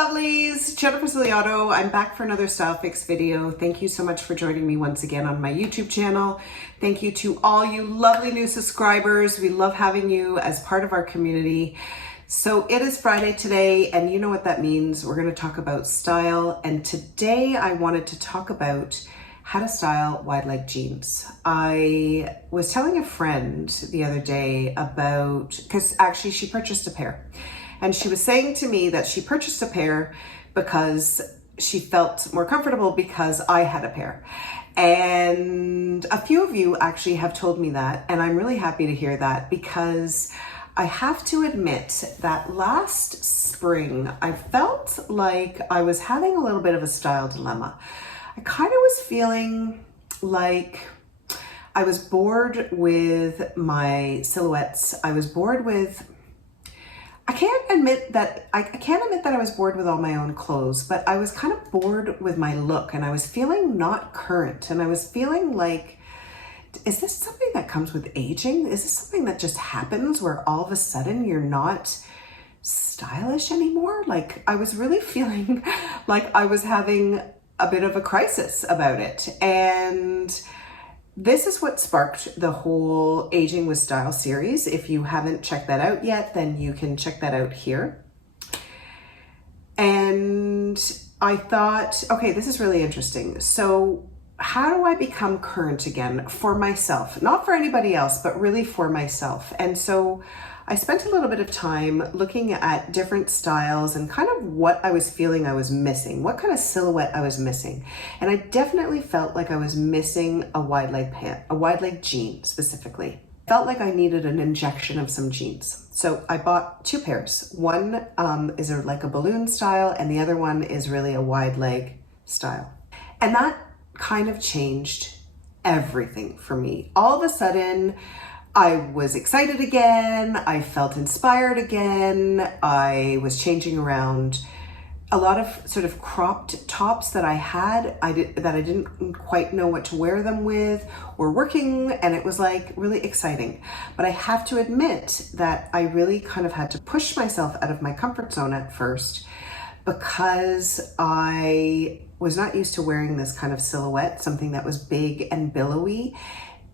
lovelies, Jennifer Ziliato. I'm back for another Style Fix video. Thank you so much for joining me once again on my YouTube channel. Thank you to all you lovely new subscribers. We love having you as part of our community. So it is Friday today, and you know what that means. We're going to talk about style, and today I wanted to talk about how to style wide leg jeans. I was telling a friend the other day about, because actually she purchased a pair. And she was saying to me that she purchased a pair because she felt more comfortable because I had a pair. And a few of you actually have told me that, and I'm really happy to hear that, because I have to admit that last spring, I felt like I was having a little bit of a style dilemma. I kind of was feeling like I was bored with my silhouettes. I was bored with I can't admit that I was bored with all my own clothes, but I was kind of bored with my look, and I was feeling not current, and I was feeling like, is this something that comes with aging? Is this something that just happens where all of a sudden you're not stylish anymore? Like, I was really feeling like I was having a bit of a crisis about it. And this is what sparked the whole Aging with Style series. If you haven't checked that out yet, then you can check that out here. And I thought, okay, this is really interesting. So how do I become current again for myself? Not for anybody else, but really for myself. And so I spent a little bit of time looking at different styles and kind of what I was feeling I was missing, what kind of silhouette I was missing. And I definitely felt like I was missing a wide leg pant, a wide leg jean specifically. Felt like I needed an injection of some jeans. So I bought two pairs. One is like a balloon style, and the other one is really a wide leg style. And that kind of changed everything for me. All of a sudden, I was excited again. I felt inspired again. I was changing around a lot of sort of cropped tops that I had that I didn't quite know what to wear them with, were working, and it was like really exciting. But I have to admit that I really kind of had to push myself out of my comfort zone at first, because I was not used to wearing this kind of silhouette, something that was big and billowy.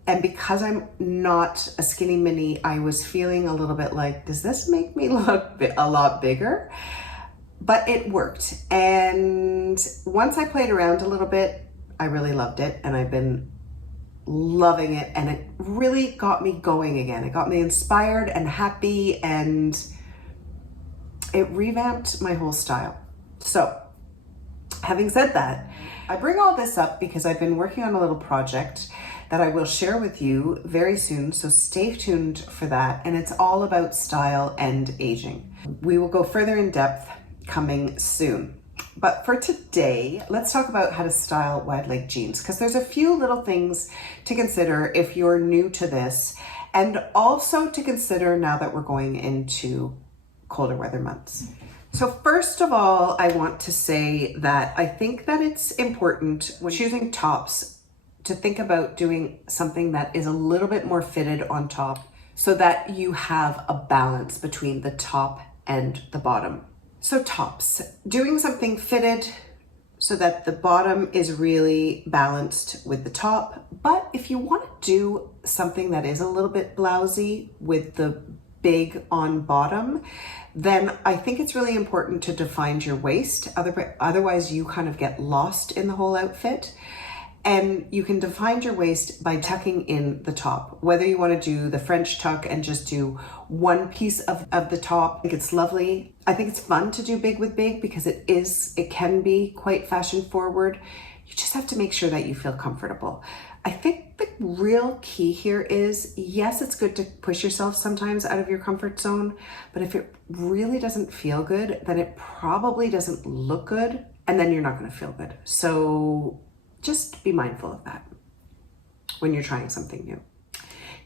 And because I'm not a skinny mini, I was feeling a little bit like, does this make me look a lot bigger? But it worked. And once I played around a little bit, I really loved it. And I've been loving it. And it really got me going again. It got me inspired and happy, and it revamped my whole style. So having said that, I bring all this up because I've been working on a little project that I will share with you very soon, so stay tuned for that. And it's all about style and aging. We will go further in depth coming soon. But for today, let's talk about how to style wide leg jeans, because there's a few little things to consider if you're new to this, and also to consider now that we're going into colder weather months. So first of all, I want to say that I think that it's important when choosing tops to think about doing something that is a little bit more fitted on top, so that you have a balance between the top and the bottom. So tops, doing something fitted so that the bottom is really balanced with the top. But if you want to do something that is a little bit blousy with the big on bottom, then I think it's really important to define your waist. Otherwise you kind of get lost in the whole outfit. And you can define your waist by tucking in the top, whether you want to do the French tuck and just do one piece of the top. I think it's lovely. I think it's fun to do big with big, because it can be quite fashion forward. You just have to make sure that you feel comfortable. I think the real key here is, yes, it's good to push yourself sometimes out of your comfort zone, but if it really doesn't feel good, then it probably doesn't look good, and then you're not going to feel good. So just be mindful of that when you're trying something new.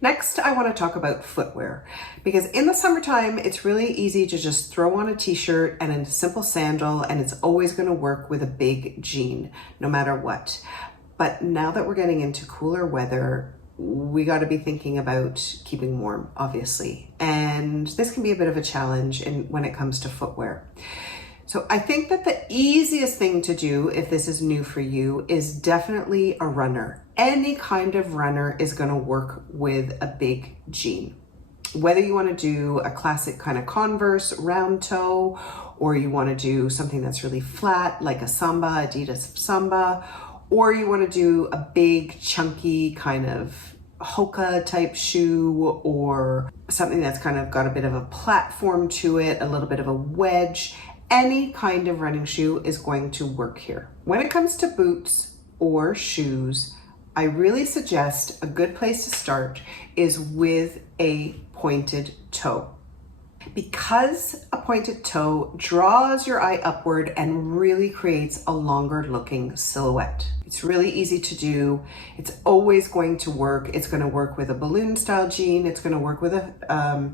Next, I want to talk about footwear, because in the summertime, it's really easy to just throw on a t-shirt and a simple sandal, and it's always going to work with a big jean, no matter what. But now that we're getting into cooler weather, we got to be thinking about keeping warm, obviously. And this can be a bit of a challenge when it comes to footwear. So I think that the easiest thing to do if this is new for you is definitely a runner. Any kind of runner is going to work with a big jean. Whether you want to do a classic kind of Converse round toe, or you want to do something that's really flat like a Samba, Adidas Samba, or you want to do a big chunky kind of Hoka type shoe, or something that's kind of got a bit of a platform to it, a little bit of a wedge. Any kind of running shoe is going to work here. When it comes to boots or shoes, I really suggest a good place to start is with a pointed toe, because a pointed toe draws your eye upward and really creates a longer looking silhouette. It's really easy to do. It's always going to work. It's going to work with a balloon style jean. It's going to work with a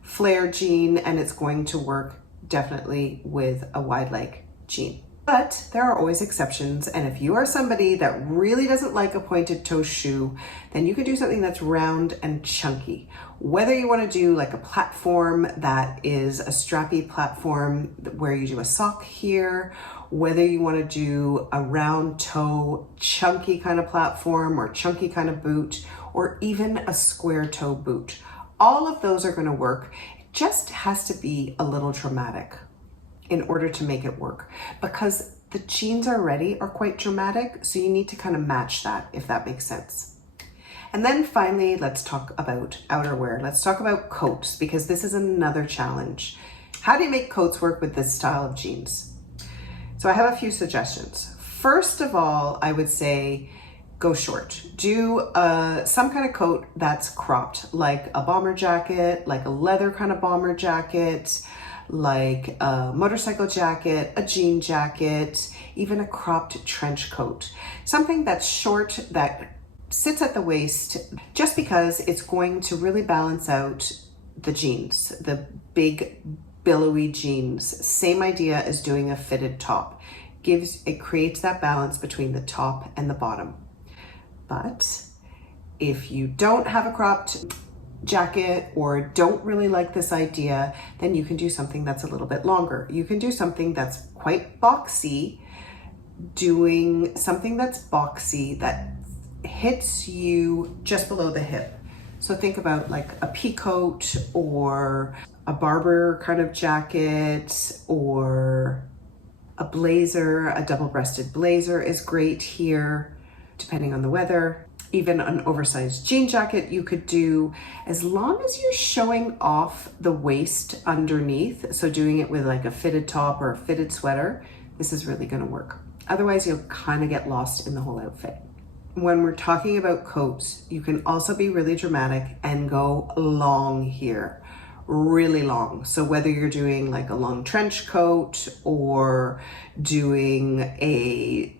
flare jean, and it's going to work definitely with a wide leg jean. But there are always exceptions, and if you are somebody that really doesn't like a pointed toe shoe, then you can do something that's round and chunky. Whether you want to do like a platform that is a strappy platform where you do a sock here, whether you want to do a round toe chunky kind of platform or chunky kind of boot, or even a square toe boot, all of those are going to work. It just has to be a little dramatic in order to make it work, because the jeans already are quite dramatic, so you need to kind of match that, if that makes sense. And then finally, let's talk about outerwear. Let's talk about coats, because this is another challenge. How do you make coats work with this style of jeans? So I have a few suggestions. First of all, I would say go short. Do some kind of coat that's cropped, like a bomber jacket, like a leather kind of bomber jacket, like a motorcycle jacket, a jean jacket, even a cropped trench coat. Something that's short, that sits at the waist, just because it's going to really balance out the jeans, the big billowy jeans. Same idea as doing a fitted top. It creates that balance between the top and the bottom. But if you don't have a cropped jacket or don't really like this idea, then you can do something that's a little bit longer. You can do something that's quite boxy, doing something that's boxy that hits you just below the hip. So think about like a pea coat or a Barber kind of jacket, or a blazer. A double-breasted blazer is great here, depending on the weather. Even an oversized jean jacket you could do, as long as you're showing off the waist underneath. So doing it with like a fitted top or a fitted sweater, this is really going to work. Otherwise, you'll kind of get lost in the whole outfit. When we're talking about coats, you can also be really dramatic and go long here, really long. So whether you're doing like a long trench coat or doing a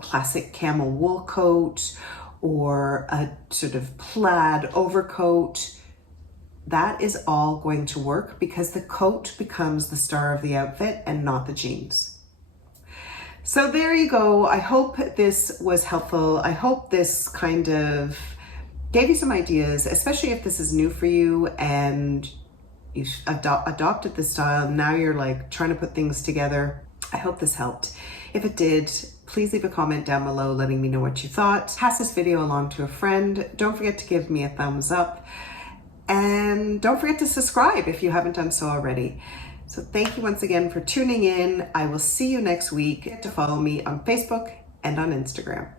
classic camel wool coat, or a sort of plaid overcoat, that is all going to work, because the coat becomes the star of the outfit and not the jeans. So there you go. I hope this was helpful. I hope this kind of gave you some ideas, especially if this is new for you and you've adopted this style. Now you're like trying to put things together. I hope this helped. If it did, please leave a comment down below letting me know what you thought. Pass this video along to a friend. Don't forget to give me a thumbs up. And don't forget to subscribe if you haven't done so already. So thank you once again for tuning in. I will see you next week. To follow me on Facebook and on Instagram.